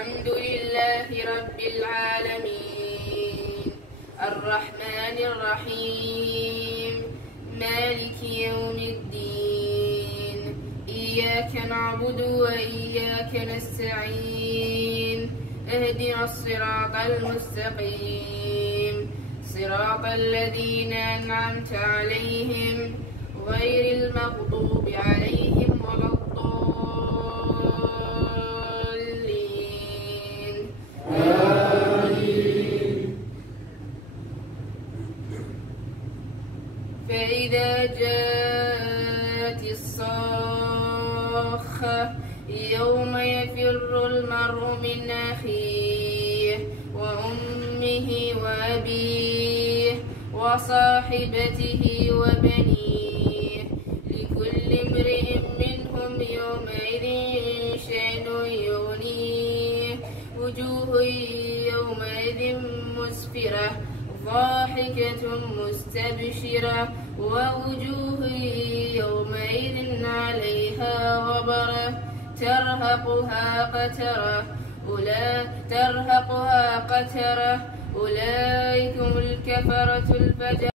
الحمد لله رب العالمين الرحمن الرحيم مالك يوم الدين إياك نعبد وإياك نستعين اهدنا الصراط المستقيم صراط الذين أنعمت عليهم غير المغضوب عليهم ولا الضالين آمين. فإذا جاءت الصاخة يوم يفر المرء من أخيه وأمه وأبيه وصاحبته وبنيه لكل امرئ منهم يومئذ شأن يغنيه وجوه يومئذ مسفرة ضاحكة مستبشرة ووجوه يومئذ عليها غبرة ترهقها قترة أولئك هم الكفرة الفجرة